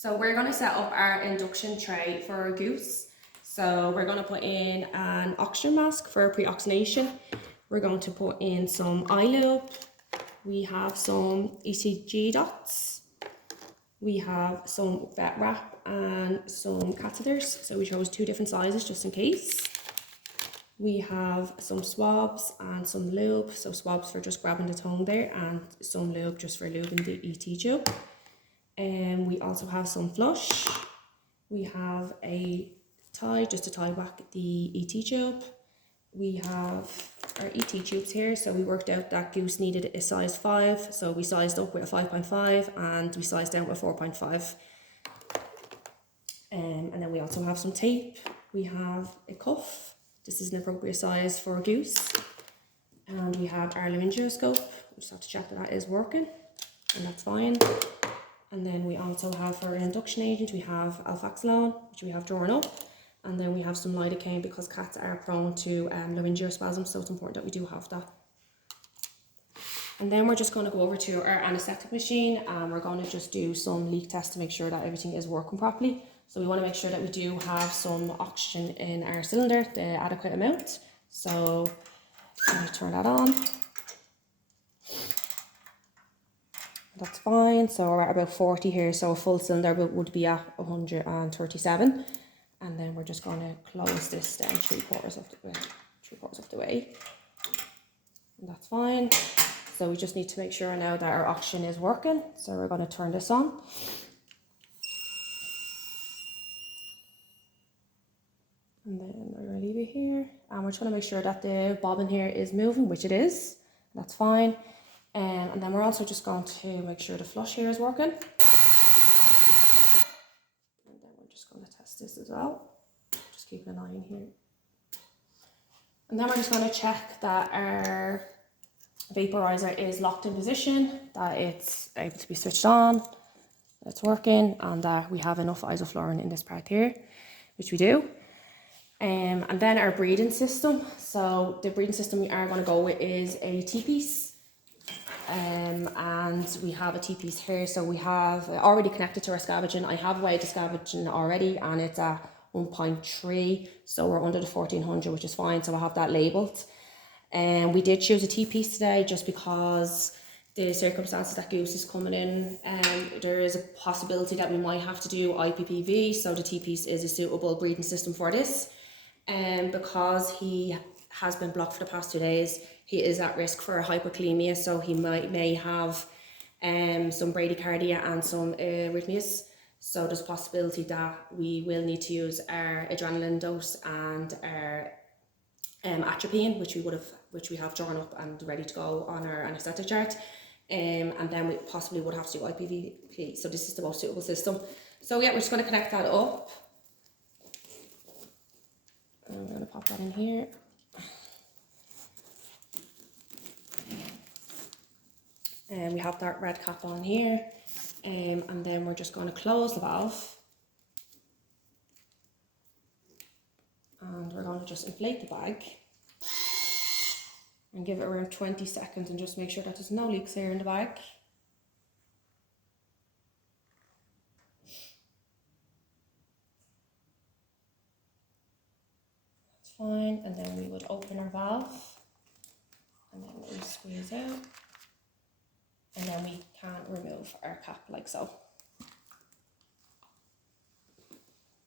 So we're going to set up our induction tray for our goose. So we're going to put in an oxygen mask for pre-oxygenation. We're going to put in some eye lube. We have some ECG dots. We have some vet wrap and some catheters. So we chose 2 different sizes just in case. We have some swabs and some lube. So swabs for just grabbing the tongue there, and some lube just for lubing the ET tube. And we also have some flush. We have a tie just to tie back the ET tube. We have our ET tubes here. So we worked out that goose needed a size 5. So we sized up with a 5.5 and we sized down with 4.5. And then we also have some tape. We have a cuff. This is an appropriate size for a goose. And we have our laryngoscope. We just have to check that that is working, and that's fine. And then we also have for our induction agent, we have alfaxalone, which we have drawn up. And then we have some lidocaine because cats are prone to laryngospasm, so it's important that we do have that. And then we're just going to go over to our anaesthetic machine, and we're going to just do some leak tests to make sure that everything is working properly. So we want to make sure that we do have some oxygen in our cylinder, the adequate amount. So I'm going to turn that on. That's fine. So we're at about 40 here, so a full cylinder would be at 137. And then we're just going to close this down 3/4 of the way. And that's fine. So we just need to make sure now that our oxygen is working. So we're going to turn this on. And then we're going to leave it here. And we're just going to make sure that the bobbin here is moving, which it is. That's fine. And then we're also just going to make sure the flush here is working. And then we're just going to test this as well. Just keeping an eye in here. And then we're just going to check that our vaporizer is locked in position, that it's able to be switched on, that it's working, and that we have enough isoflurane in this part here, which we do. And then our breathing system. So the breathing system we are going to go with is a T-piece. And we have a T-piece here. So we have already connected to our scavenging. I have weighed the scavenging already, and it's at 1.3. So we're under the 1400, which is fine. So I have that labelled. And we did choose a T-piece today just because the circumstances that goose is coming in, there is a possibility that we might have to do IPPV. So the T-piece is a suitable breathing system for this. And because he has been blocked for the past 2 days, he is at risk for hypokalemia, so he may have some bradycardia and some arrhythmias. So there's a possibility that we will need to use our adrenaline dose and our atropine, which we have drawn up and ready to go on our anaesthetic chart. And then we possibly would have to do IPVP. So this is the most suitable system. So yeah, we're just going to connect that up. And we're going to pop that in here. And we have that red cap on here. And then we're just going to close the valve. And we're going to just inflate the bag. And give it around 20 seconds and just make sure that there's no leaks here in the bag. That's fine. And then we would open our valve. And then we squeeze out. And then we can remove our cap like so.